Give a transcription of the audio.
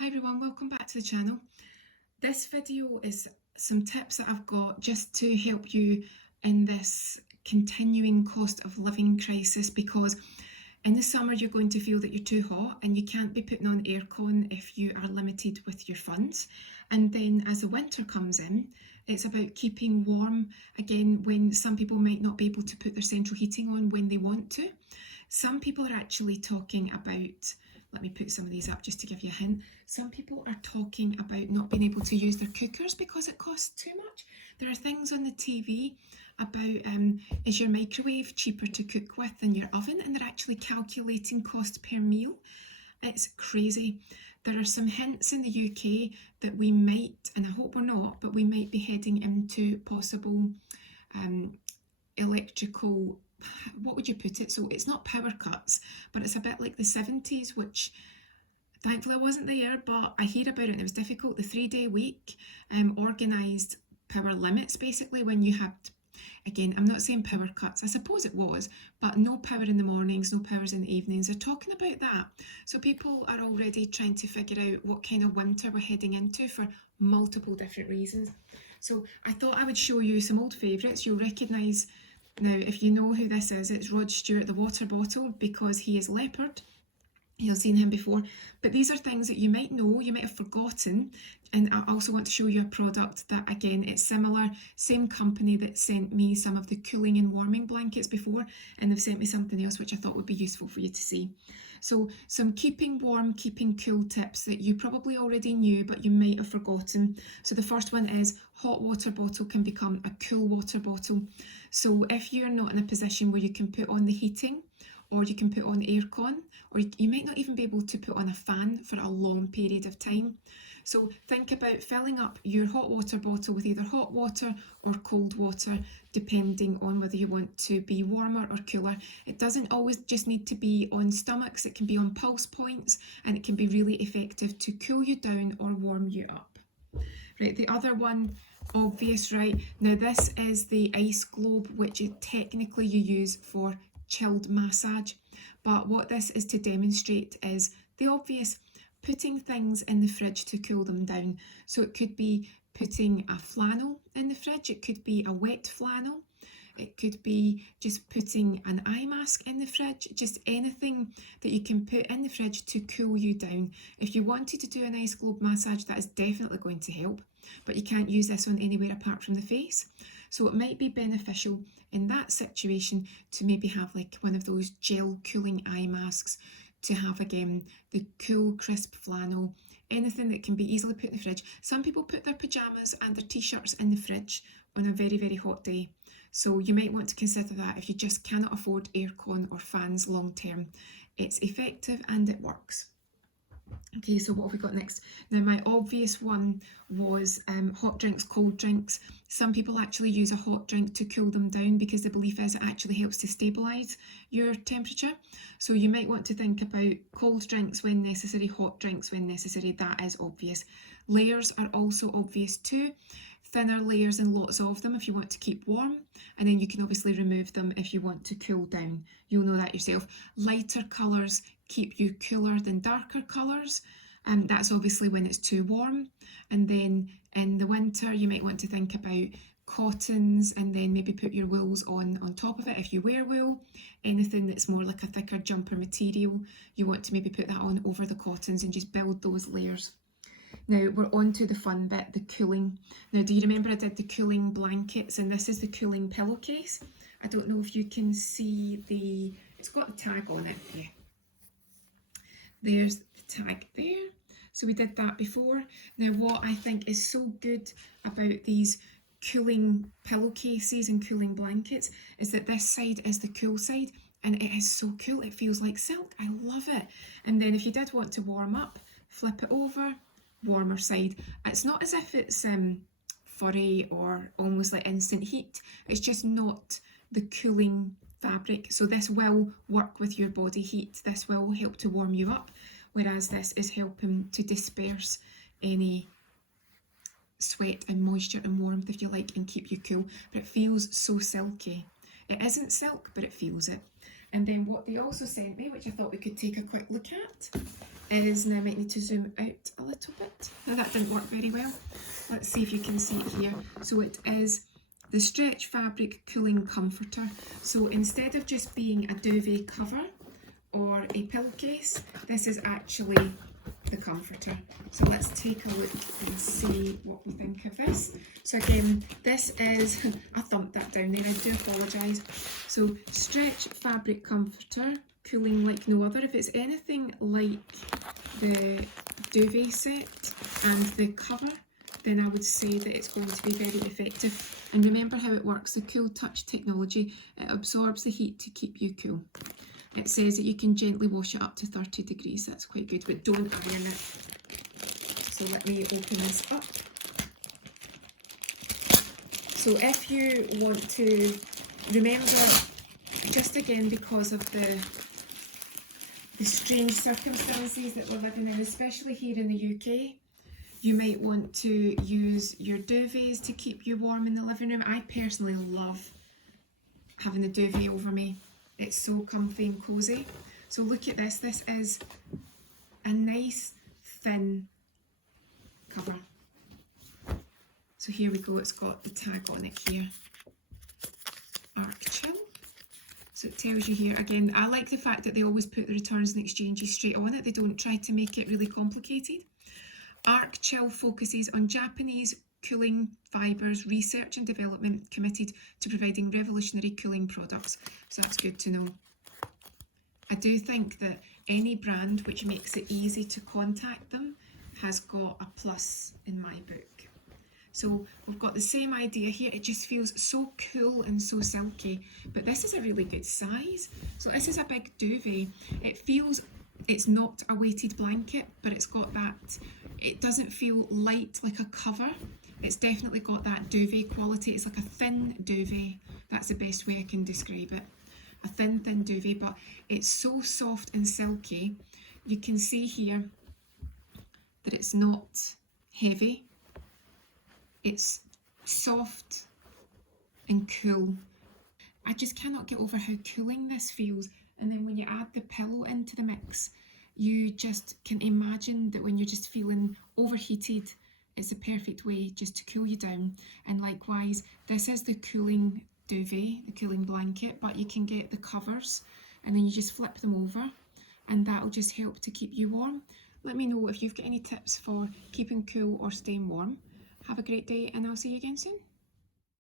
Hi everyone, welcome back to the channel. This video is some tips that I've got just to help you in this continuing cost of living crisis, because in the summer you're going to feel that you're too hot and you can't be putting on aircon if you are limited with your funds. And then as the winter comes in, it's about keeping warm again when some people might not be able to put their central heating on when they want to. Some people are actually talking about, let me put some of these up just to give you a hint. Some people are talking about not being able to use their cookers because it costs too much. There are things on the TV about is your microwave cheaper to cook with than your oven, and they're actually calculating cost per meal. It's crazy. There are some hints in the UK that we might, and I hope we're not, but we might be heading into possible electrical, what would you put it? So it's not power cuts, but it's a bit like the 70s, which thankfully I wasn't there, but I hear about it and it was difficult. The 3-day week, organised power limits, basically, when you had, again, I'm not saying power cuts, I suppose it was, but no power in the mornings, no powers in the evenings. They're talking about that. So people are already trying to figure out what kind of winter we're heading into for multiple different reasons. So I thought I would show you some old favourites. You'll recognise now, if you know who this is, it's Rod Stewart, the water bottle, because he is leopard. You've seen him before, but these are things that you might know, you might have forgotten. And I also want to show you a product that, again, it's similar, same company that sent me some of the cooling and warming blankets before, and they've sent me something else which I thought would be useful for you to see. So some keeping warm, keeping cool tips that you probably already knew but you might have forgotten. So the first one is hot water bottle can become a cool water bottle. So if you're not in a position where you can put on the heating, or you can put on aircon, or you might not even be able to put on a fan for a long period of time. So think about filling up your hot water bottle with either hot water or cold water, depending on whether you want to be warmer or cooler. It doesn't always just need to be on stomachs, it can be on pulse points, and it can be really effective to cool you down or warm you up. Right, the other one, obvious, right? Now this is the ice globe, which technically you use for chilled massage, but what this is to demonstrate is the obvious, putting things in the fridge to cool them down. So it could be putting a flannel in the fridge, it could be a wet flannel, it could be just putting an eye mask in the fridge, just anything that you can put in the fridge to cool you down. If you wanted to do an ice globe massage, that is definitely going to help, but you can't use this on anywhere apart from the face. So it might be beneficial in that situation to maybe have like one of those gel cooling eye masks, to have again the cool crisp flannel, anything that can be easily put in the fridge. Some people put their pyjamas and their t-shirts in the fridge on a very, very hot day. So you might want to consider that if you just cannot afford aircon or fans long term. It's effective and it works. Okay, so what have we got next? Now my obvious one was hot drinks, cold drinks. Some people actually use a hot drink to cool them down because the belief is it actually helps to stabilise your temperature. So you might want to think about cold drinks when necessary, hot drinks when necessary. That is obvious. Layers are also obvious too. Thinner layers and lots of them if you want to keep warm, and then you can obviously remove them if you want to cool down. You'll know that yourself. Lighter colours keep you cooler than darker colours, and that's obviously when it's too warm. And then in the winter you might want to think about cottons, and then maybe put your wools on top of it if you wear wool. Anything that's more like a thicker jumper material, you want to maybe put that on over the cottons and just build those layers. Now we're on to the fun bit, the cooling. Now do you remember I did the cooling blankets, and this is the cooling pillowcase. I don't know if you can see it's got a tag on it, yeah. There's the tag there. So we did that before. Now what I think is so good about these cooling pillowcases and cooling blankets is that this side is the cool side, and it is so cool, it feels like silk. I love it. And then if you did want to warm up, flip it over, warmer side. It's not as if it's furry or almost like instant heat, it's just not the cooling fabric. So this will work with your body heat, this will help to warm you up, whereas this is helping to disperse any sweat and moisture and warmth, if you like, and keep you cool. But it feels so silky. It isn't silk, but it feels it. And then what they also sent me, which I thought we could take a quick look at, is, now I might need to zoom out a little bit. Now that didn't work very well. Let's see if you can see it here. So it is the stretch fabric cooling comforter. So instead of just being a duvet cover or a pillowcase, this is actually the comforter. So let's take a look and see what we think of this. So again, this is, I thumped that down there, I do apologise. So stretch fabric comforter, cooling like no other. If it's anything like the duvet set and the cover, then I would say that it's going to be very effective. And remember how it works, the Cool Touch technology, it absorbs the heat to keep you cool. It says that you can gently wash it up to 30 degrees, that's quite good, but don't iron it. So let me open this up. So if you want to remember, just again because of the strange circumstances that we're living in, especially here in the UK, you might want to use your duvets to keep you warm in the living room. I personally love having the duvet over me. It's so comfy and cosy. So look at this. This is a nice thin cover. So here we go. It's got the tag on it here. Arc Chill. So it tells you here, again, I like the fact that they always put the returns and exchanges straight on it. They don't try to make it really complicated. Arc Chill focuses on Japanese cooling fibres research and development committed to providing revolutionary cooling products. So that's good to know. I do think that any brand which makes it easy to contact them has got a plus in my book. So we've got the same idea here. It just feels so cool and so silky, but this is a really good size. So this is a big duvet. It feels, it's not a weighted blanket, but it's got that, it doesn't feel light like a cover. It's definitely got that duvet quality. It's like a thin duvet. That's the best way I can describe it. A thin duvet, but it's so soft and silky. You can see here that it's not heavy. It's soft and cool. I just cannot get over how cooling this feels. And then when you add the pillow into the mix, you just can imagine that when you're just feeling overheated, it's a perfect way just to cool you down. And likewise, this is the cooling duvet, the cooling blanket, but you can get the covers and then you just flip them over and that'll just help to keep you warm. Let me know if you've got any tips for keeping cool or staying warm. Have a great day and I'll see you again soon.